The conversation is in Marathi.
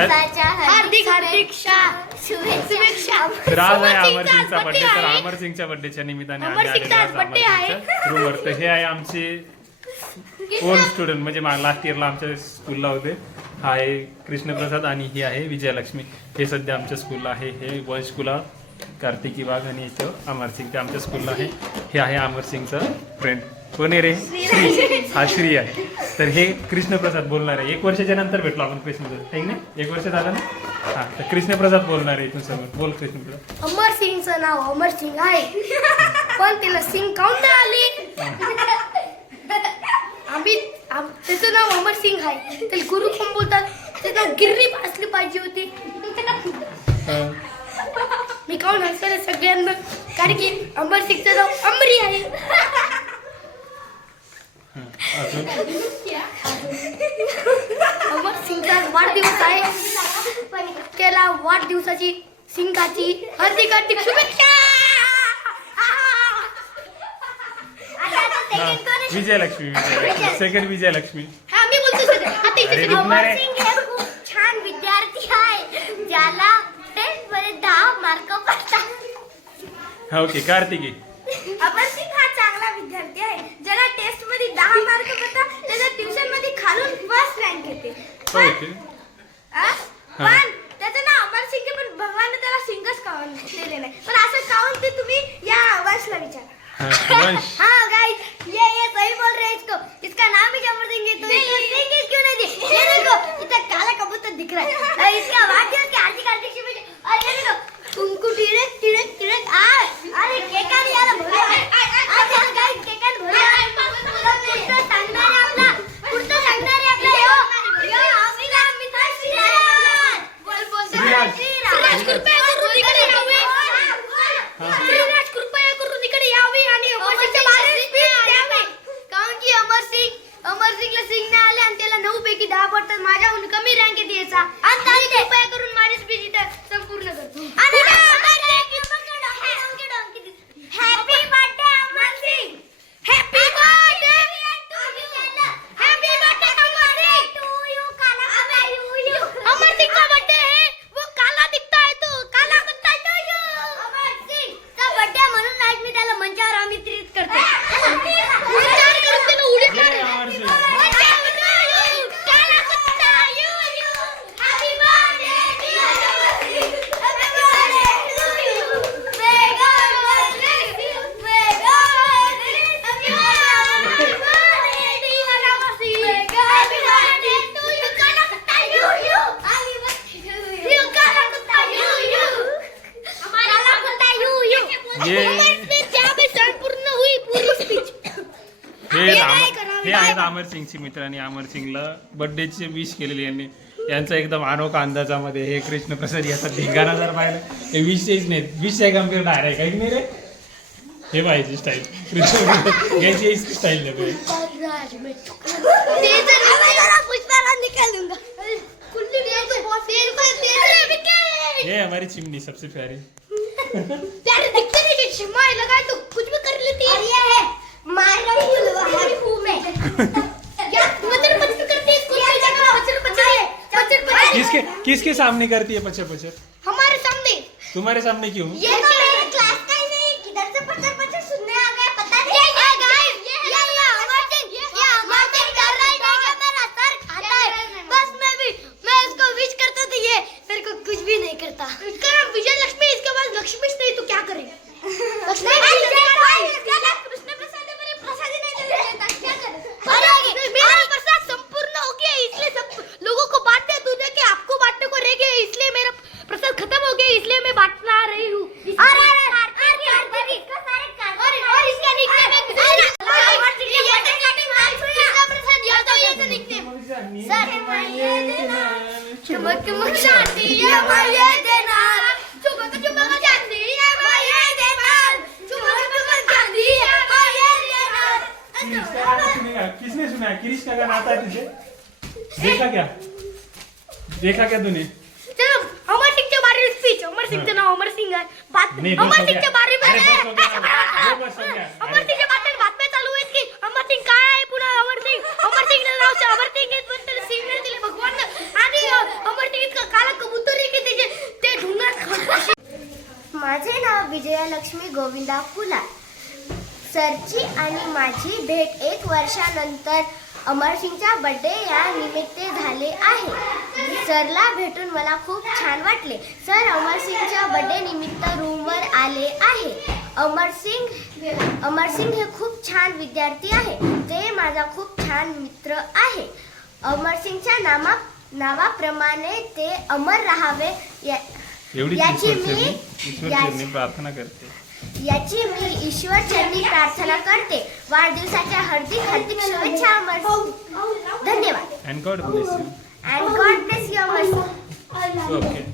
हार्दिक हार्दिक शुभेच्छा. तर आज आहे अमर सिंगचा बर्थडे. तर अमर सिंगच्या बर्थडेच्या निमित्ताने आम्ही आलेलो आहोत बर्थडे आहे. रूमवर. तर हे आहे आमचे ओल्ड स्टुडंट, म्हणजे लास्ट इयरला आमच्या स्कूलला होते. हा आहे कृष्णप्रसाद आणि ही आहे विजयलक्ष्मी. हे सध्या आमच्या स्कूलला आहे. हे वंश कुलाल, कार्तिकी वाघ आणि इथं अमर सिंग ते आमच्या स्कूलला आहे. हे आहे अमर सिंगचं फ्रेंड. कोण आहे रे? श्री. हा श्री आहे. तर हे कृष्णप्रसाद बोलणार आहे. 1 वर्षाच्या नंतर भेटलो आपण कृष्णप्रसाद, ठीक नाही? 1 वर्ष झालं ना. हा, तर कृष्णप्रसाद बोलणार आहे इथून समोर. बोल कृष्णप्रसाद. अमर सिंगचं नाव अमर सिंग आहे, पण त्याला सिंग काऊन नाही आली? त्याचं नाव अमर सिंग आहे. त्याला गुरु कोण बोलतात? त्याचं नाव गिर्री असली पाहिजे होती. मी काऊन हसले सगळ्यांना, कारण की अमर सिंगचं नाव अमरी आहे. अमर सिंगचा वाढदिवस आहे. त्याला वाढदिवसाची सिंगाची हार्दिक हार्दिक शुभेच्छा. विजयलक्ष्मी. सेकंड विजयलक्ष्मी. हा, मी बोलतो सर. आता इथे अमर सिंग हे खूप छान विद्यार्थी आहे, ज्याला टेस्ट मध्ये 10 मार्क पडतात. ओके. कार्तिकी. अमर सिंग हा चांगला विद्यार्थी आहे, ज्याला टेस्ट मध्ये 10 मार्क पडतात. त्याला ट्युशन मध्ये खालून फर्स्ट रँक येते. ओके. पण त्याचं नाव अमर सिंग आहे, पण भगवान त्याला सिंगच काऊन दिले नाही. पण असं काऊन ते तुम्ही या वंशला विचारा. हाँ गाइस, ये सही बोल रहे हैं. इसका नाम ही अमर सिंह है, तो इसको सिंह क्यों नहीं दी? ये देखो, इतना काला कबूतर दिख रहा है. इसका वाद्य के हार्दिक हार्दिक शुभेच्छा. और ये देखो, कुंकू तिरक तिरक तिरक. अरे केका नहीं आला भोला. अच्छा गाइस, केका भोला. कुर्ता सांगणार आहे आपला. कुर्ता सांगणार आहे आपला. यो आम्हीला मित्र श्रीराम. बोल बोल श्रीराज कृपया करून इकडे यावे. श्रीराज कृपया करून इकडे यावे आणि अमर सिंगच्या बारे स्पीच द्यावे. कारण की अमर सिंगला सिंग नाही आले आणि त्याला 9 पैकी 10 पडतात. माझ्याहून कमी रँक येते याचा. आणि त्याने कृपया करून माझी स्पीच इथं संपूर्ण करतो. Happy birthday Amar Singh. Happy birthday. Happy birthday Amar Singh to you. Amar Singh का बर्थडे है, वो काला दिखता है, तो काला कुत्ता टू यू. अमर सिंग का बर्थडे म्हणून आज मी त्याला मंचावर आमंत्रित करते. विचार करून त्याला उडी मारेल. काला कुत्ता you you. Happy birthday dear Amar Singh. Happy birthday to you. May God bless you. May God bless you. Happy birthday dear Amar Singh. Happy birthday to you. काला कुत्ता you you. Happy birthday you. काला कुत्ता यू यू. काला कुत्ता यू यू. ये संपूर्ण हुई पूरी स्पीच. हे आहेत अमर सिंगचे मित्र आणि अमर सिंगला बर्थडेचे विश केलेले यांनी. यांचा एकदम अनोखा अंदाजामध्ये हे कृष्णप्रसाद याचा धिंगाणा जर पाहिलं, हे विषयच नाही. विषय कम्प्युटर आहे काही नाही रे. हे पाहिजे स्टाईल कृष्ण याची स्टाईल नाही. ये हमारी चिमनी सबसे प्यारी. दिखते नहीं कि माय लगाए तो कुछ भी कर लेती है. और ये है माय हमारी खूब है. क्या मचर मचर करती है स्कूल की जगह. मचर मचर किसके सामने करती है पचर पचर? हमारे सामने. तुम्हारे सामने क्यों? ये तो मेरे क्लास का ही नहीं, किधर से पचर पचर सुनने आ गया पता नहीं. ये गाइस, ये अमर सिंग कर रहा है कि मेरा सर खाता है. बस मैं इसको विश करता तो ये मेरे को कुछ भी नहीं करता. इसका नाम विजय लक्ष्मी. इसके पास लक्ष्मी नहीं तो क्या करे? लक्ष्मी कृष्ण प्रसाद है, मेरे प्रसाद ही नहीं देता. क्या करे? अरे मेरा प्रसाद संपूर्ण हो गया, इसलिए सब लोगों को बांटने दूध के आपको बांटने को रह गया, इसलिए मेरा प्रसाद खत्म हो गया, इसलिए मैं बांटना आ रही हूँ. और इसका निकनेम है चमक चमक शांति है माये देनार. चमक चमक शांति है माये देनार. चमक चमक शांति है माये देनार. किसने सुना? किरीश का गाना आता है तुझे? देखा क्या तूने? चलो अमर सिंह के बारे में स्पीच. अमर सिंह का नाम अमर सिंह है. अमर सिंह के बारे में अमर सिंह के बातम्या चालू आहेत की अमर सिंग काय आहे. पुन्हा अमर सिंग नाव अमर सिंग सिंग ने दिले भगवान आणि अमर सिंग विजयलक्ष्मी गोविंदा फुला. सरची आणि माझी भेट 1 वर्षानंतर अमरसिंगच्या बर्थडे या निमित्त झाले आहे. सरला भेटून मला खूप छान वाटले. सर अमरसिंगच्या बर्थडे निमित्त रूमवर आले आहे. अमरसिंग हे खूप छान विद्यार्थी आहे. ते माझा खूप छान मित्र आहे. अमरसिंगच्या नावाप्रमाणे ते अमर राहावे प्रार्थना करते. याची मी ईश्वरचरणी प्रार्थना करते. वाढदिवसाच्या हार्दिक शुभेच्छा अमरसिंग. धन्यवाद. And God bless you. And God bless you, Amarsingh. Okay.